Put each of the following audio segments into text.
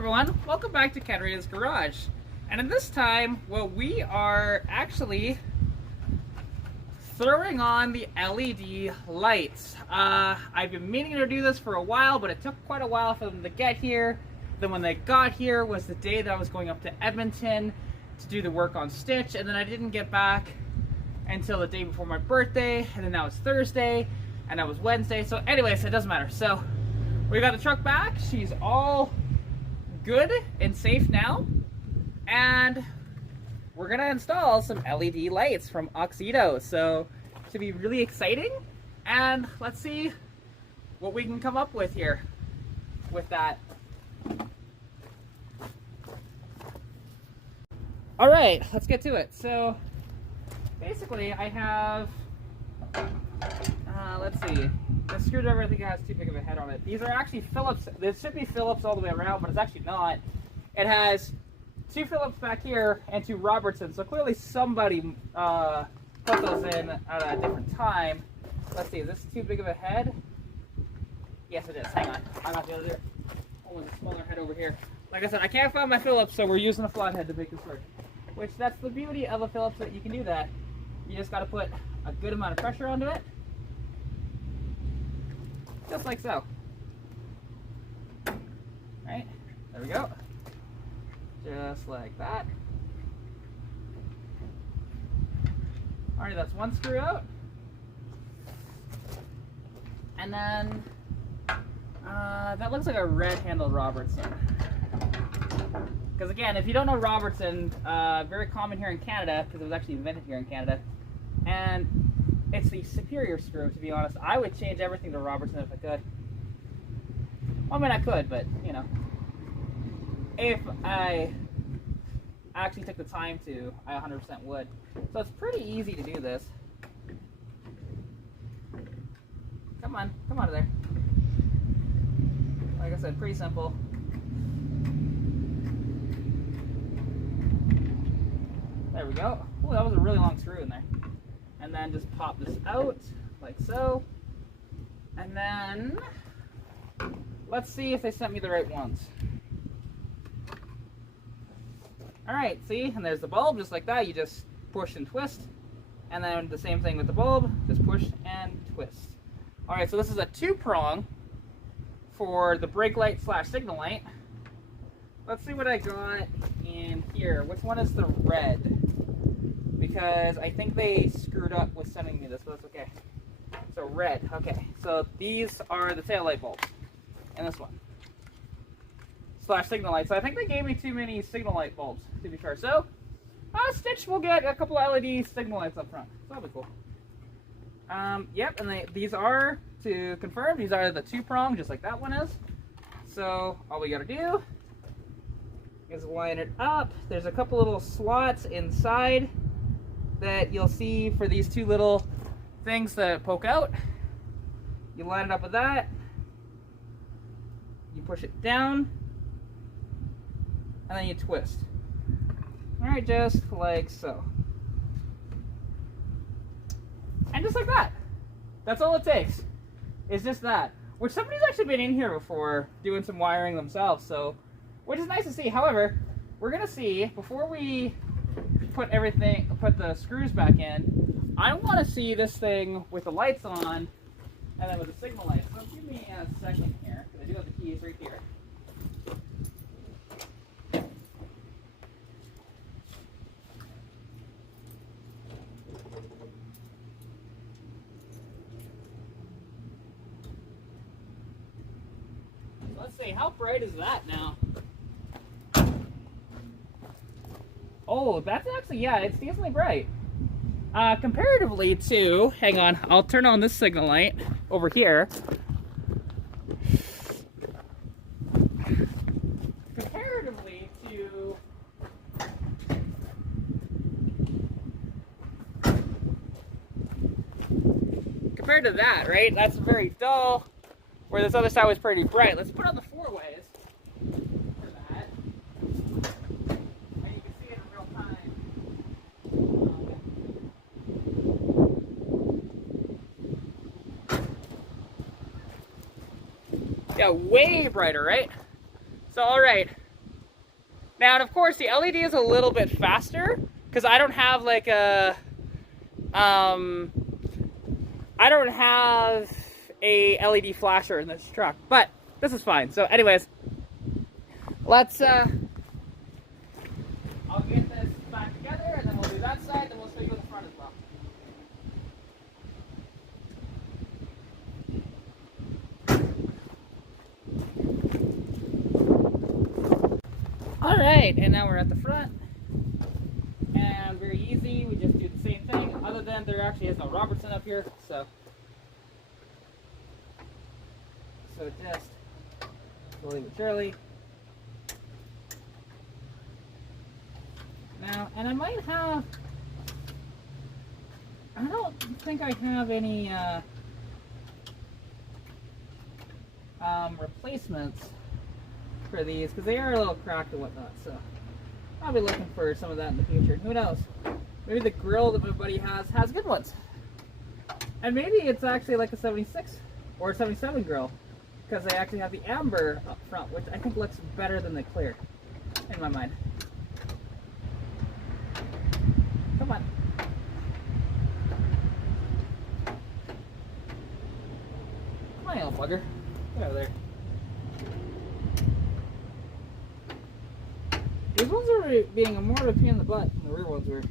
everyone, welcome back to Katarina's Garage. And in this time, well, we are actually throwing on the LED lights. I've been meaning to do this for a while, but it took quite a while for them to get here. Then when they got here was the day that I was going up to Edmonton to do the work on Stitch, and then I didn't get back until the day before my birthday, and then now it's Thursday, and that was Wednesday. So anyways, it doesn't matter. So we got the truck back. She's all good and safe now, and we're gonna install some LED lights from Auxito. So it should be really exciting, and let's see what we can come up with here with that. All right, let's get to it. So basically I have let's see, the screwdriver I think has too big of a head on it. These are actually Phillips. This should be Phillips all the way around, but it's actually not. It has two Phillips back here and two Robertson, so clearly somebody put those in at a different time. Let's see, is this too big of a head? Yes it is. Hang on, I got the other one with a smaller head over here. Like I said, I can't find my Phillips, so we're using a flat head to make this work. Which, that's the beauty of a Phillips, that you can do that. You just got to put a good amount of pressure onto it. Just like so. Right? There we go. Just like that. Alright, that's one screw out. And then, that looks like a red-handled Robertson. Because again, if you don't know Robertson, very common here in Canada, because it was actually invented here in Canada, and it's the superior screw, to be honest. I would change everything to Robertson if I could. Well, I mean, I could, but, you know, if I actually took the time to, I 100% would. So it's pretty easy to do this. Come on, come out of there. Like I said, pretty simple. There we go. Oh, that was a really long screw in there. And then just pop this out, like so. And then, let's see if they sent me the right ones. Alright, see? And there's the bulb, just like that. You just push and twist. And then the same thing with the bulb, just push and twist. Alright, so this is a 2-prong for the brake light / signal light. Let's see what I got in here. Which one is the red? Because I think they screwed up with sending me this, but that's okay. So red, okay. So these are the tail light bulbs. And this one. / signal light. So I think they gave me too many signal light bulbs, to be fair. So, Stitch will get a couple LED signal lights up front. So that'll be cool. Yep, and these are, to confirm, these are the 2-prong, just like that one is. So all we gotta do is line it up. There's a couple little slots inside that you'll see for these two little things that poke out. You line it up with that. You push it down. And then you twist. Alright, just like so. And just like that. That's all it takes. It's just that. Which somebody's actually been in here before doing some wiring themselves, so which is nice to see. However, we're gonna see, before we put the screws back in, I want to see this thing with the lights on, and then with the signal lights. So give me a second here, because I do have the keys right here. So let's see, how bright is that now? Oh, that's actually, yeah, it's decently bright. Comparatively to, hang on, I'll turn on this signal light over here. Comparatively to compared to that, right? That's very dull, where this other side was pretty bright. Let's put on the 4-ways. Yeah, way brighter, right? So, all right, Now, and of course, the LED is a little bit faster because I don't have like a, I don't have a LED flasher in this truck, but this is fine. So anyways, let's, I'll get this back together and then we'll do that side, then we'll show you the front as well. All right, and now we're at the front, and very easy, we just do the same thing, other than there actually is no Robertson up here, so just slowly but surely. Now, and I might have, I don't think I have any replacements for these, because they are a little cracked and whatnot, so I'll be looking for some of that in the future. Who knows? Maybe the grill that my buddy has good ones. And maybe it's actually like a 76 or a 77 grill, because they actually have the amber up front, which I think looks better than the clear, in my mind. Come on. Come on, you little bugger. Get over there. These ones are being a more of a pain in the butt than the rear ones were.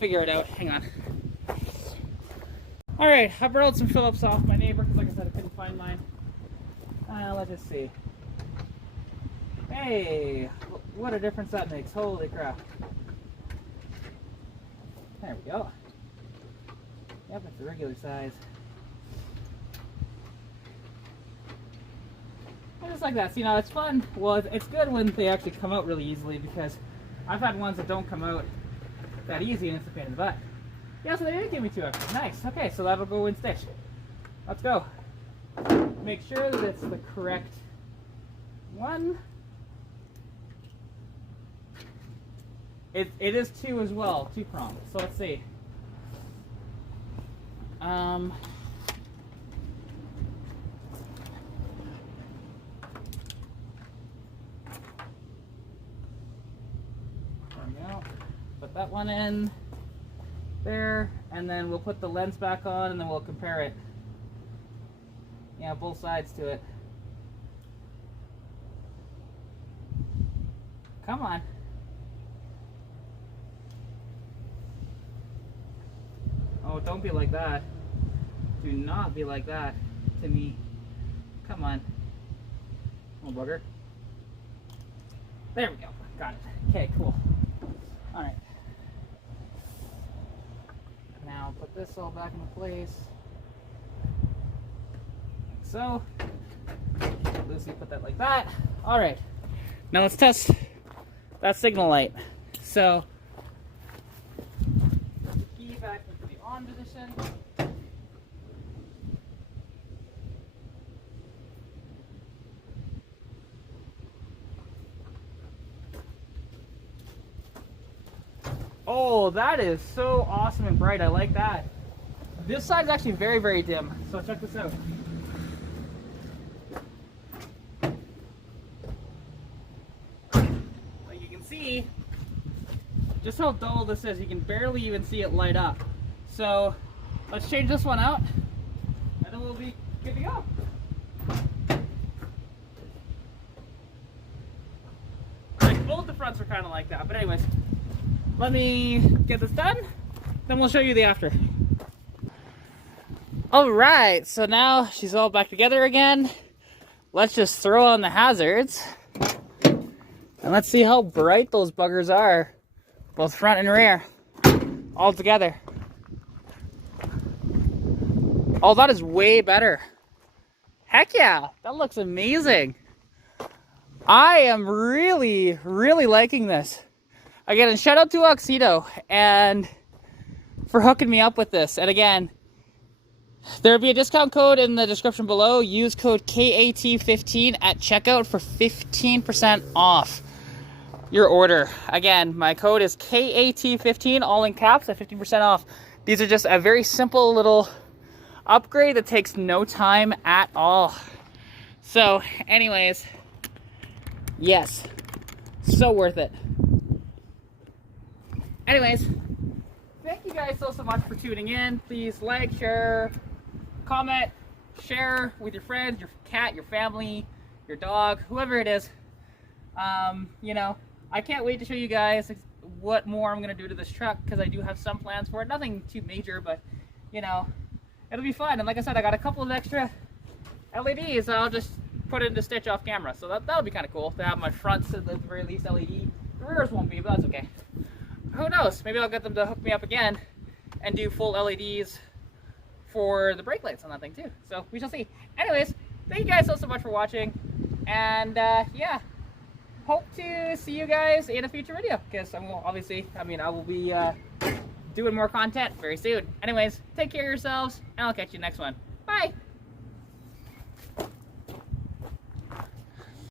Figure it out. Hang on. Alright, I borrowed some Phillips off my neighbor because, like I said, I couldn't find mine. Let's just see. Hey, what a difference that makes. Holy crap. There we go. Yep, it's the regular size. And just like that. So, you know, it's fun. Well, it's good when they actually come out really easily, because I've had ones that don't come out that easy and it's a pain in the butt. Yeah, so they did give me 2 extras. Nice. Okay, so that'll go in stitch. Let's go. Make sure that it's the correct one. It is 2 as well, 2 prong. So let's see. There we go. Put that one in there, and then we'll put the lens back on, and then we'll compare it. Yeah, both sides to it. Come on. Oh, don't be like that. Do not be like that to me. Come on. Little bugger. There we go. Got it. Okay, cool. Alright. Now put this all back into place. Like so. Lucy, put that like that. Alright. Now let's test that signal light. So, put the key back into the on position. Oh, that is so awesome and bright. I like that. This side is actually very, very dim. So check this out. Like you can see just how dull this is. You can barely even see it light up. So let's change this one out and then we'll be good to go. Like both the fronts are kind of like that. But anyways, let me get this done, then we'll show you the after. Alright, so now she's all back together again. Let's just throw on the hazards. And let's see how bright those buggers are. Both front and rear. All together. Oh, that is way better. Heck yeah, that looks amazing. I am really, really liking this. Again, and shout out to Auxito and for hooking me up with this. And again, there'll be a discount code in the description below. Use code KAT15 at checkout for 15% off your order. Again, my code is KAT15, all in caps, at 15% off. These are just a very simple little upgrade that takes no time at all. So, anyways, yes, so worth it. Anyways, thank you guys so much for tuning in. Please like, share, comment, share with your friends, your cat, your family, your dog, whoever it is. You know, I can't wait to show you guys what more I'm going to do to this truck, because I do have some plans for it. Nothing too major, but, you know, it'll be fun. And like I said, I got a couple of extra LEDs I'll just put into stitch off camera. So that'll be kind of cool to have my fronts at the very least LED. The rears won't be, but that's okay. Who knows? Maybe I'll get them to hook me up again and do full LEDs for the brake lights on that thing too. So we shall see. Anyways, thank you guys so much for watching. And yeah, hope to see you guys in a future video, because obviously, I will be doing more content very soon. Anyways, take care of yourselves, and I'll catch you next one. Bye!